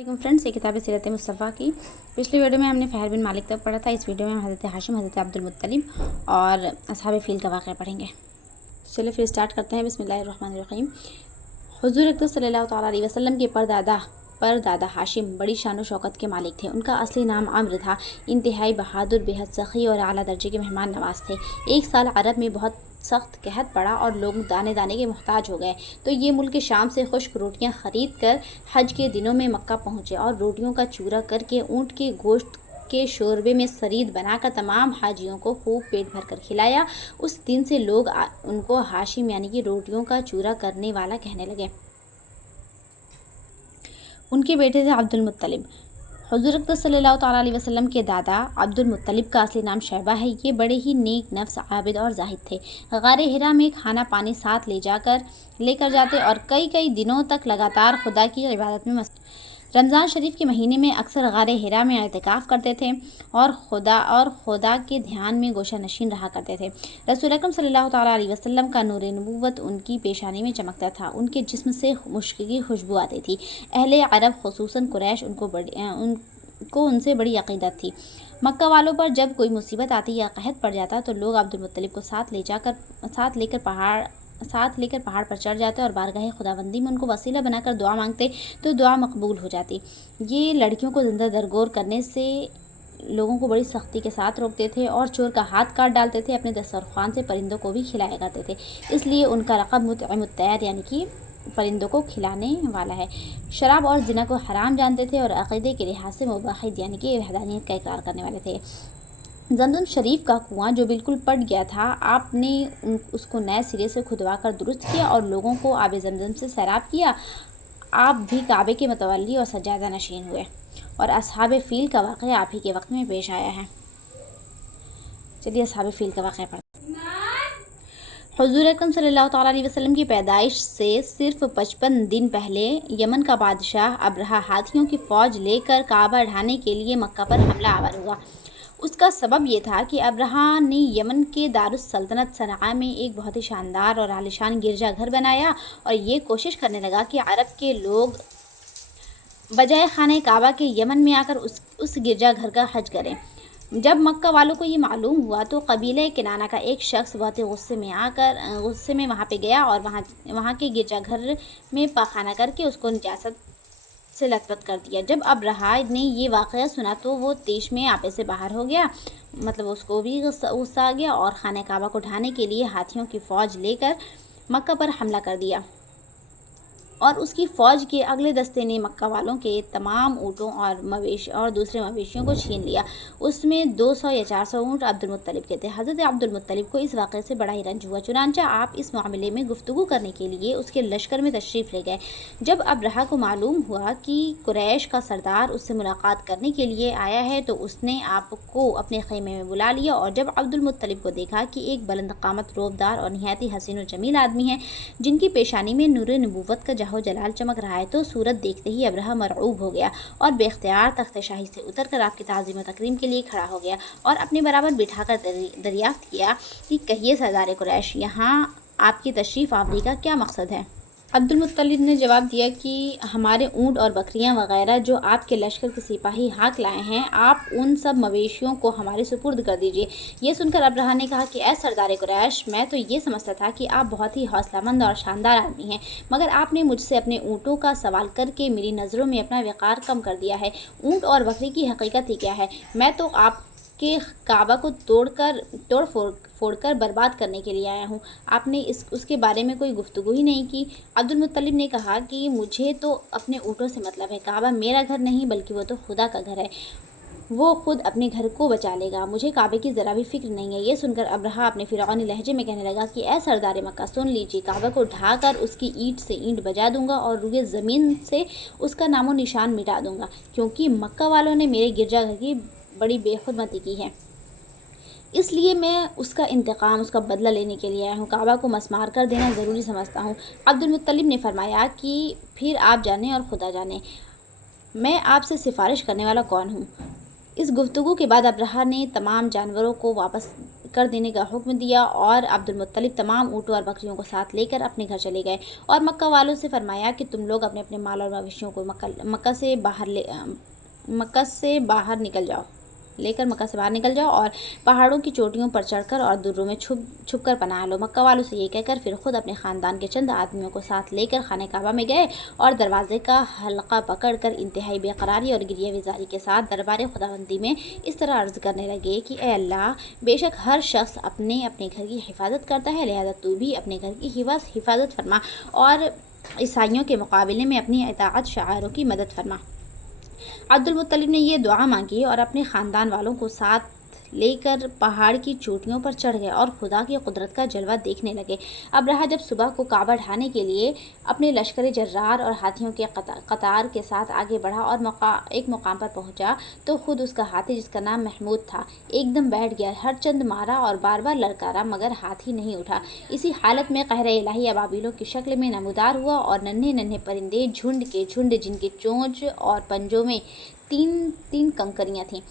Friends, ये किताब सीरत मुस्तफ़ा की पिछली वीडियो में हमने फ़हर बिन मालिक तक पढ़ा था। इस वीडियो में हम हज़रत हाशिम, हज़रत अब्दुल मुत्तलिब और असहाब फ़ील का वाक़या पढ़ेंगे। चलिए फिर स्टार्ट करते हैं। बिस्मिल्लाहिर्रहमानिर्रहीम। हुज़ूर अक़दस सल्लल्लाहु तआला अलैहि वसल्लम के परदादा हाशिम बड़ी शान शौकत के मालिक थे। उनका असली नाम अम्र था। इंतहाई बहादुर, बेहद सखी और आला दर्जे के मेहमान नवाज थे। एक साल अरब में बहुत सख्त कहत पड़ा और लोग दाने दाने के मोहताज हो गए, तो ये मुल्क शाम से खुश्क रोटियां ख़रीद कर हज के दिनों में मक्का पहुँचे और रोटियों का चूरा करके ऊँट के गोश्त के शोरबे में सरीद बनाकर तमाम हाजियों को खूब पेट भर कर खिलाया। उस दिन से लोग उनको हाशिम यानी कि रोटियों का चूरा करने वाला कहने लगे। उनके बेटे थे अब्दुल मुत्तलिब। हुज़ूर अक़दस सल्लल्लाहु तआला अलैहि वसल्लम के दादा अब्दुल मुत्तलिब का असली नाम शैबा है। ये बड़े ही नेक नफ्स, आबिद और जाहिद थे। गारे हिरा में खाना पानी साथ लेकर जाते और कई दिनों तक लगातार खुदा की इबादत में रमज़ान शरीफ के महीने में अक्सर गारे हिरा में एतिकाफ़ करते थे और खुदा के ध्यान में गोशा नशीन रहा करते थे। रसूल अकरम सल्लल्लाहु तआला अलैहि वसल्लम का नूर नबूवत उनकी पेशानी में चमकता था। उनके जिस्म से मुश्क की खुशबू आती थी। अहले अरब खुसूसन कुरैश उनको उनसे बड़ी अक़ीदत थी। मक्का वालों पर जब कोई मुसीबत आती या कहत पड़ जाता तो लोग अब्दुल मुत्तलिब को साथ लेकर पहाड़ पर चढ़ जाते और बारगाह खुदाबंदी में उनको वसीला बनाकर दुआ मांगते तो दुआ मकबूल हो जाती। ये लड़कियों को ज़िंदा दरगोर करने से लोगों को बड़ी सख्ती के साथ रोकते थे और चोर का हाथ काट डालते थे। अपने दस्तरखान से परिंदों को भी खिलाया करते थे, इसलिए उनका लक़ब मुतअमुत तैर यानी कि परिंदों को खिलाने वाला है। शराब और ज़िना को हराम जानते थे और अक़ीदे के लिहाज से मुवाहिद यानी कि वहदानियत का इकरार करने वाले थे। जमजम शरीफ का कुआं जो बिल्कुल पट गया था, आपने उसको नए सिरे से खुदवा कर दुरुस्त किया और लोगों को आब जमजम से सैराब किया। आप भी काबे के मतवल्ली और सज्जादा नशीन हुए और असहाब फ़ील का वाक़या आप ही के वक्त में पेश आया है। चलिए असहाब फ़ील का वाक़या पढ़ते हैं। हुज़ूर अकरम सल्लल्लाहु तआला अलैहि वसल्लम की पैदाइश से सिर्फ 55 दिन पहले यमन का बादशाह अब्रहा हाथियों की फ़ौज लेकर काबा ढाने के लिए मक्का पर हमला आवर हुआ। उसका सबब ये था कि अब्रहा ने यमन के दारुस सल्तनत सनआ में एक बहुत ही शानदार और आलिशान गिरजा घर बनाया और ये कोशिश करने लगा कि अरब के लोग बजाय खाने काबा के यमन में आकर उस गिरजा घर का हज करें। जब मक्का वालों को ये मालूम हुआ तो कबीले किनाना का एक शख्स बहुत ही गुस्से में वहाँ पे गया और वहाँ के गिरजाघर में पाखाना करके उसको निजासत से लथपथ कर दिया। जब अब्रहा ने ये वाक़या सुना तो वो तेश में आपे से बाहर हो गया, मतलब उसको भी गुस्सा आ गया और खाने काबा को ढाने के लिए हाथियों की फ़ौज लेकर मक्का पर हमला कर दिया और उसकी फ़ौज के अगले दस्ते ने मक्का वालों के तमाम ऊँटों और दूसरे मवेशियों को छीन लिया। उसमें 200 या 400 ऊँट अब्दुल मुत्तलिब के थे। हज़रत अब्दुल मुत्तलिब को इस वाक़े से बड़ा ही रंज हुआ, चुनांचा आप इस मामले में गुफ्तगू करने के लिए उसके लश्कर में तशरीफ़ ले गए। जब अब्रहा को मालूम हुआ कि कुरैश का सरदार उससे मुलाकात करने के लिए आया है तो उसने आपको अपने ख़ैमे में बुला लिया और जब अब्दुल मुत्तलिब को देखा कि एक बुलंद क़ामत, रोबदार और निहायती हसीन और जमील आदमी है जिनकी पेशानी में नूर नबूवत का जलाल चमक रहा है, तो सूरत देखते ही अब्रहा मरऊब हो गया और बेख्तियार तख्त शाही से उतरकर आपकी ताज़ीम व तकरीम के लिए खड़ा हो गया और अपने बराबर बिठाकर दरियाफ्त किया कि कहिए सरदार कुरैश, यहाँ आपकी तशरीफ़ आवरी का क्या मकसद है। अब्दुल मुत्तलिब ने जवाब दिया कि हमारे ऊँट और बकरियां वगैरह जो आपके लश्कर के सिपाही हाक लाए हैं, आप उन सब मवेशियों को हमारे सुपुर्द कर दीजिए। ये सुनकर अब्रहा ने कहा कि ऐ सरदार कुरैश, मैं तो ये समझता था कि आप बहुत ही हौसलामंद और शानदार आदमी हैं, मगर आपने मुझसे अपने ऊँटों का सवाल करके मेरी नज़रों में अपना वक़ार कम कर दिया है। ऊँट और बकरी की हकीकत ही क्या है? मैं तो आपके काबा को तोड़ फोड़कर बर्बाद करने के लिए आया हूँ। आपने उसके बारे में कोई गुफ्तगू ही नहीं की। अब्दुल मुत्तलिब ने कहा कि मुझे तो अपने ऊँटों से मतलब है, काबा मेरा घर नहीं बल्कि वो तो खुदा का घर है, वो खुद अपने घर को बचा लेगा, मुझे काबे की ज़रा भी फिक्र नहीं है। ये सुनकर अब्रहा अपने फ़िरौनी लहजे में कहने लगा कि ऐ सरदार मक्का, सुन लीजिए, काबा को ढाकर उसकी ईंट से ईंट बजा दूंगा और रुए ज़मीन से उसका नामो निशान मिटा दूंगा, क्योंकि मक्का वालों ने मेरे गिरजाघर की बड़ी बेखुदमती की है, इसलिए मैं उसका इंतकाम, उसका बदला लेने के लिए आया हूँ। काबा को मसमार कर देना ज़रूरी समझता हूँ। अब्दुल मुत्तलिब ने फरमाया कि फिर आप जाने और खुदा जाने, मैं आपसे सिफारिश करने वाला कौन हूँ। इस गुफ्तगू के बाद अब्रहा ने तमाम जानवरों को वापस कर देने का हुक्म दिया और अब्दुल मुत्तलिब तमाम ऊँटों और बकरियों को साथ लेकर अपने घर चले गए और मक्का वालों से फरमाया कि तुम लोग अपने अपने माल और मवेशियों को मक्का से बाहर निकल जाओ और पहाड़ों की चोटियों पर चढ़कर और दुर्रों में छुप कर पनाह लो। मक्का वालों से ये कहकर फिर खुद अपने ख़ानदान के चंद आदमियों को साथ लेकर खाने काबा में गए और दरवाजे का हल्का पकड़कर इंतहाई बेकरारी और गिरिया विजारी के साथ दरबार खुदाबंदी में इस तरह अर्ज़ करने लगे कि ए अल्लाह, बेशक हर शख्स अपने अपने घर की हिफाजत करता है, लिहाजा तू भी अपने घर की हिफाजत फरमा और ईसाइयों के मुकाबले में अपनी इताअत शायरों की मदद फरमा। अब्दुल मुत्तलिब ने ये दुआ मांगी और अपने ख़ानदान वालों को साथ लेकर पहाड़ की चोटियों पर चढ़ गए और खुदा की कुदरत का जलवा देखने लगे। अब्रहा जब सुबह को काबा ढाने के लिए अपने लश्कर जर्रार और हाथियों के कतार के साथ आगे बढ़ा और एक मुकाम पर पहुंचा तो खुद उसका हाथी, जिसका नाम महमूद था, एकदम बैठ गया। हर चंद मारा और बार बार ललकारा, मगर हाथी नहीं उठा। इसी हालत में कहर इलाही अबाबिलों की शक्ल में नमूदार हुआ और नन्हे नन्हे परिंदे झुंड के झुंड, जिनके चोंच और पंजों में तीन तीन कंकरियाँ थीं,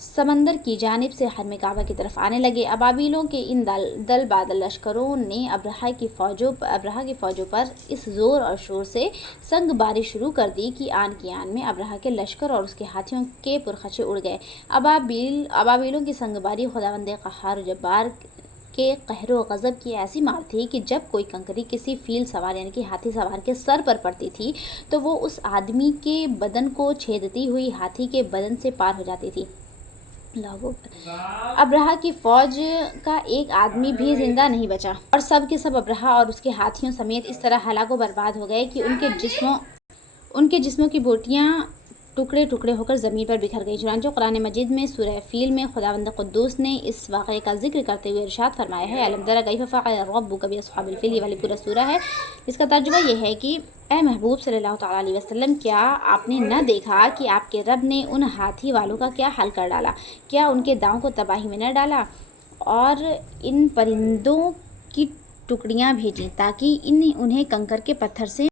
समंदर की जानिब से हरम काबा की तरफ आने लगे। अबाबिलों के इन दल बादल लश्करों ने अब्रहा की फ़ौजों पर इस ज़ोर और शोर से संग बारी शुरू कर दी कि आन की आन में अब्रहा के लश्कर और उसके हाथियों के पुरखचे उड़ गए। अबाबिलों की संगबारी खुदावंद क़हार जब्बार के कहर व गज़ब की ऐसी मार थी कि जब कोई कंकरी किसी फील सवार यानी कि हाथी सवार के सर पर पड़ती थी तो वो उस आदमी के बदन को छेदती हुई हाथी के बदन से पार हो जाती थी। अब्रहा की फौज का एक आदमी भी जिंदा नहीं बचा और सब के सब अब्रहा और उसके हाथियों समेत इस तरह हलाको बर्बाद हो गए कि उनके जिस्मों की बोटियां टुकड़े टुकड़े होकर ज़मीन पर बिखर गई। चुनांचे कुरान मजीद में सूरह फील में खुदावंद कुद्दूस ने इस वाक़े का जिक्र करते हुए इरशाद फरमाया है, अलम तरा कैफ़ फ़अल रब्बुका बिअस्हाबिल फ़ील। ये वाली पूरा सूरा है, इसका तर्जुमा ये है कि ए महबूब सल्लल्लाहु तआला अलैहि वसल्लम, क्या आपने न देखा कि आपके रब ने उन हाथी वालों का क्या हाल कर डाला? क्या उनके दांव को तबाही में न डाला और इन परिंदों की टुकड़ियाँ भेजीं ताकि उन्हें कंकर के पत्थर से